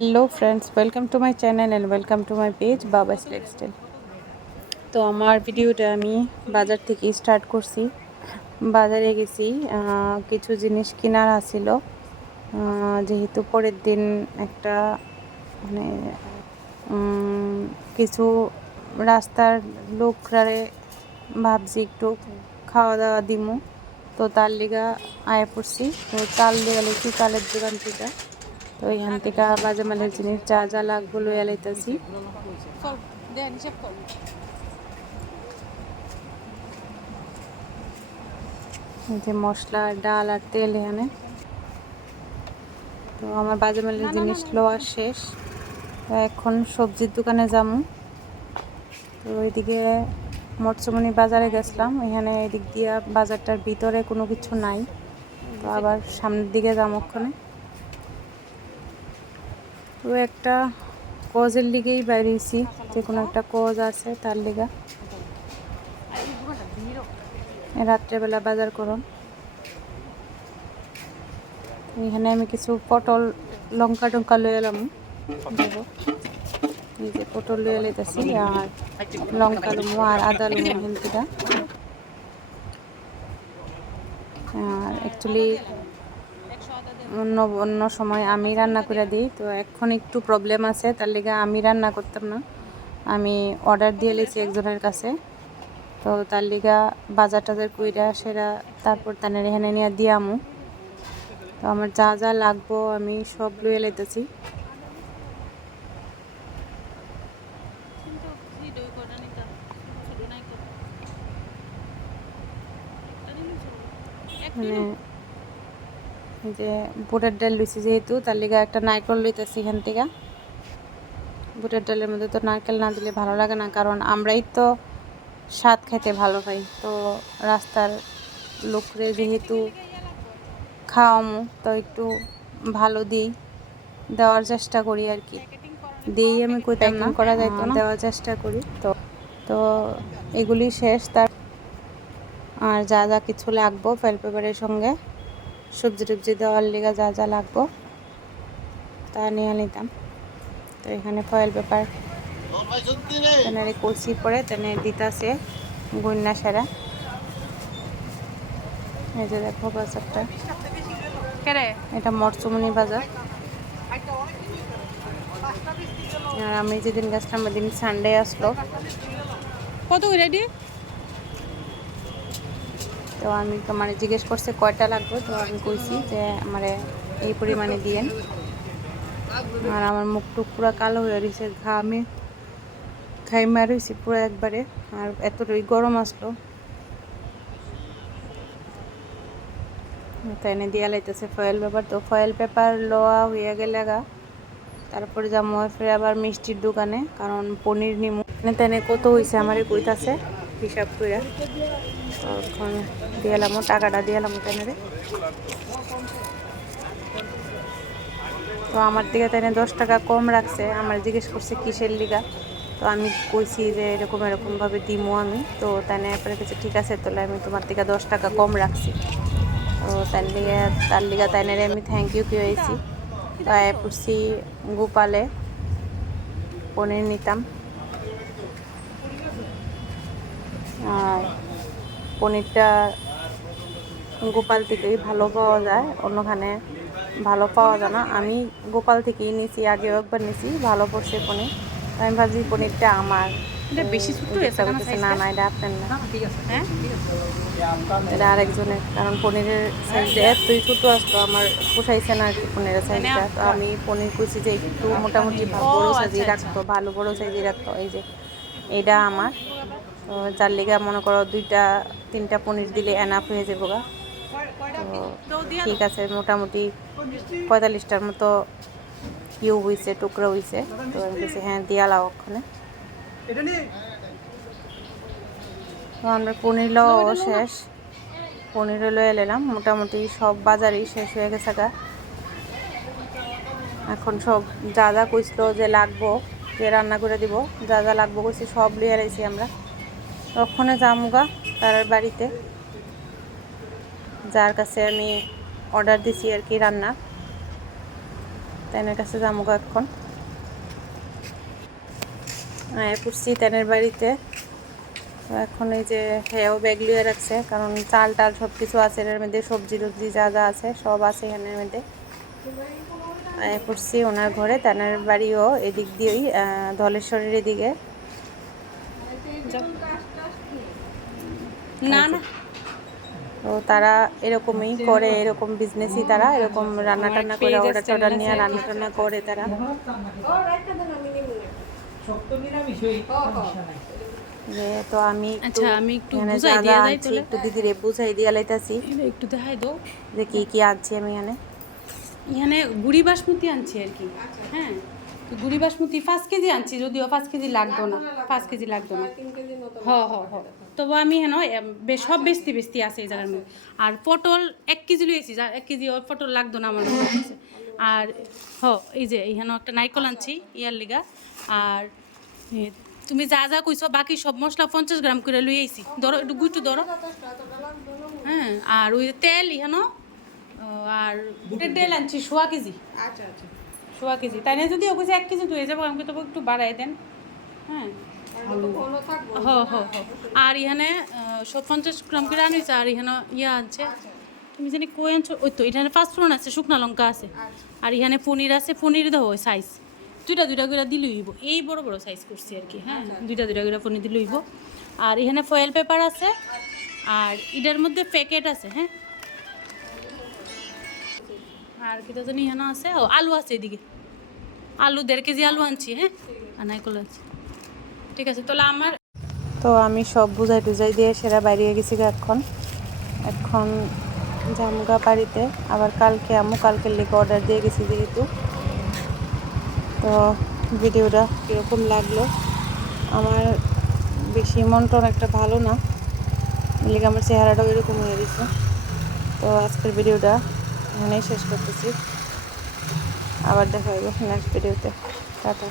Hello friends, welcome to my channel and welcome to my page Baba's lifestyle. তো আমার ভিডিওটা আমি বাজার থেকে স্টার্ট করছি। বাজারে গেছি, কিছু জিনিস কেনার আছিল। যেহেতু পরের দিন একটা মানে কিছু রাস্তার লোকরারে ভাবছি একটু খাওয়া দাওয়া দিমু, তো তার লিগা আয়া পড়ছি। তো চাল দিয়ে গেছি চালের দোকান থেকে। তো এখান থেকে বাজে মালের জিনিস যা যা লাগবে লইয়া লাইতেছি। এই যে মশলা, ডাল আর তেল এখানে। তো আমার বাজে মালের জিনিস লওয়া শেষ। তো এখন সবজির দোকানে যাবো। তো ওইদিকে মরচুমনি বাজারে গেছিলাম, এখানে এদিক দিয়ে বাজারটার ভিতরে কোনো কিছু নাই। তো আবার সামনের দিকে যাবো ওখানে। তো একটা কজের লিগেই বাইরেছি, যে কোনো একটা কজ আছে তার লিগা। রাত্রেবেলা বাজার করুন। এখানে আমি কিছু পটল, লঙ্কা টঙ্কা লয়ে এলাম। এই যে পটল লয়ে লাইতেছি আর লঙ্কা লুমো আর আদা লুমো এখান থেকে। আর অ্যাকচুয়ালি অন্য সময় আমি রান্না করে দিই, তো এখন একটু প্রবলেম আছে, তার লেগে আমি রান্না করতাম না। আমি অর্ডার দিয়ে লেছি একজনের কাছে। তো তার লিগা বাজার টাজার কইরা সেরা তারপর তানের এখানে নিয়ে দিয়ামু। তো আমার যা যা লাগবো আমি সব লইয়া লাইতেছি। মানে যে বুটের ডাল লইছি যেহেতু, তার লিগা একটা নারকেল লইতেছি এখান থেকে। বুটের ডালের মধ্যে তো নারকেল না দিলে ভালো লাগে না, কারণ আমরাই তো স্বাদ খেতে ভালো পাই। তো রাস্তার লোকরে যেহেতু খাওয়ামু, তো একটু ভালো দিই, দেওয়ার চেষ্টা করি আর কি। দিই আমি কইতাম না, করা যাইতো না, দেওয়ার চেষ্টা করি। তো তো এগুলি শেষ। তার আর যা যা কিছু লাগবো ফয়েল পেপারের সঙ্গে সবজি টবজি দেওয়ার লিগা যা যা লাগবো তা নিয়ে নিতাম। তো এখানে ফয়েল পেপার তেনারে কষি পরে তেনে দিতাছে গুন্না সারা। এই যে দেখো বাজারটা, এটা মরচুমনি বাজার। আর আমি যেদিন গেছিলাম ওদিন সানডে আসলো। কত রেডি? তো আমি তোমার জিজ্ঞেস করছে কয়টা লাগবে, তো আমি কইছি যে আমারে এই পরিমাণে দিয়েন। আর আমার মুখ টুক পুরো কালো হয়ে রয়েছে, ঘামে খাই মারছি পুরো একবারে। আর এতটাই গরম আসলো, তো এনে দিয়া লাইতেছে ফয়েল পেপার। তো ফয়েল পেপার লোয়া হয়ে গেলে তারপরে যাবো ফের আবার মিষ্টির দোকানে, কারণ পনির নিমু। তেনে কত হয়েছে আমারে কইতাছে হিসাব কইরা। তখন দিয়ালাম, টাকাটা দিয়ালাম তেনারে। তো আমার দিকে তেনে 10 টাকা কম রাখছে। আমার জিজ্ঞেস করছে কিসের লিগা, তো আমি কইছি যে এরকম এরকমভাবে দিমু আমি। তো তেনে পরে কিছু ঠিক আছে, তাহলে আমি তোমার থেকে 10 টাকা কম রাখছি। তো তার লিগা তাইনারে আমি থ্যাংক ইউ কি হয়েছি। তো আয় পড়ছি গোপালে, পনির নিতাম। আর পনিরটা গোপাল থেকেই ভালো পাওয়া যায়, অন্যখানে ভালো পাওয়া যায় না। আমি গোপাল থেকেই নিয়েছি, আগেও একবার নিয়েছি, ভালো পড়ছে পনির। আমি ভাবছি পনিরটা আমার। বেশি ছোট না না, এটা আপনার না, এটা আরেকজনের। কারণ পনিরের সাইজটা এতই ছোটো আসলো, আমার পোষাইছে না আর কি পনিরের সাইজটা। তো আমি পনির কুচি যে একটু মোটামুটি বড়ো সাইজে রাখতো, ভালো বড়ো সাইজে রাখতো। এই যে এটা আমার। তো যার লেগে মনে করো 2-3টা পনির দিলে এনাফ হয়ে যাবো গা। তো ঠিক আছে, মোটামুটি 45টার মতো কিউ হয়েছে, টুকরো হয়েছে। তো আমি বলছি হ্যাঁ দিয়ালাও ওখানে। তো আমরা পনির লওয়াও শেষ, পনিরও লয়ে এলাম। মোটামুটি সব বাজারই শেষ হয়ে গেছে গা। এখন সব যা যা কইছিল যে লাগবো, যে রান্না করে দিব, যা যা লাগবো কইছি সব লইয়া লাইছি আমরা। ওখানে যামুগা তার বাড়িতে, যার কাছে আমি অর্ডার দিছি আর কি রান্না। তাইনের কাছে যাবো এখন। পড়ছি তাইনের বাড়িতে। তো এখন এই যে হেও ব্যাগ লিয়ে রাখছে, কারণ চাল টাল সব কিছু আছে এর মধ্যে, সবজি টবজি যা যা আছে সব আছে এখানের মধ্যে। পড়ছি ওনার ঘরে, তাইনের বাড়িও এদিক দিয়েই, ধলেশ্বরের এদিকে। না না, তো তারা এরকমই করে, এরকম বিজনেসই, তারা এরকম রান্না টান্না করে অর্ডার টর্ডার নিয়ে রান্না টান্না করে তারা। তো আমি একটু বুঝাই দিয়া যাইছি, একটু দিদিরে বুঝাই দিয়া লাইতাছি, একটু দেখাই দাও যে কি কি আনছি আমি এখানে গুড়ি বাসমতি আনছি আর কি। হ্যাঁ, তো গুড়ি বাসমতি 5 কেজি আনছি, যদিও 5 কেজি লাগতো না, 5 কেজি লাগতো না। তবু আমি বেশ সব বেস্তি আছে এই জায়গার মধ্যে। আর পটল 1 কেজি লইছি, 1 কেজি পটল লাগতো না আমার কাছে। আর এই যে এখানে একটা নাইকল আনছি ইয়ার লিগা। আর তুমি যা যা কইছো বাকি সব মশলা 50 গ্রাম করে লই আইছি, ধরো একটু গুইটু ধরো। হ্যাঁ, আর ওই তেল এখানে, আর বুটের ডাল আনছি 1.5 কেজি। আচ্ছা, 1.5 কেজি, তাই না? যদি ওকে 1 কেজি হয়ে যাবো, আমাকে তবু একটু বাড়াই দেন। হ্যাঁ, আর এখানে সব 50 গ্রাম করে আনিছে। আর এখানে আনছে, তুমি জানি কই আনছো, ওই তো এখানে 5 ফোড়ন আছে, শুকনা লঙ্কা আছে। আর এখানে পনির আছে, পনির দেবো সাইজ দুইটা করে দিলে হইব, এই বড় বড় সাইজ করছি আর কি। হ্যাঁ, দুইটা করে পনির দিলে হইব। আর এখানে ফয়েল পেপার আছে, আর এটার মধ্যে প্যাকেট আছে। হ্যাঁ, আর কি জানি এখানে আছে, আলু আছে এদিকে, আলু 1.5 কেজি আলু আনছি। হ্যাঁ, আর নাইকল আছে। ঠিক আছে, তাহলে তো আমি সব বুঝাই টুজাই দিয়ে সেরা বাইরে গেছি এখন জামগা বাড়িতে। আবার কালকে কালকের লেগে অর্ডার দিয়ে গেছি যেহেতু। তো ভিডিওটা কীরকম লাগলো, আমার বেশি মন টন একটা ভালো না, লেগে আমার চেহারাটাও এরকম হয়ে গেছে। তো আজকের ভিডিওটা এখানেই শেষ করতেছি, আবার দেখা হবে নেক্সট ভিডিওতে। টাটা।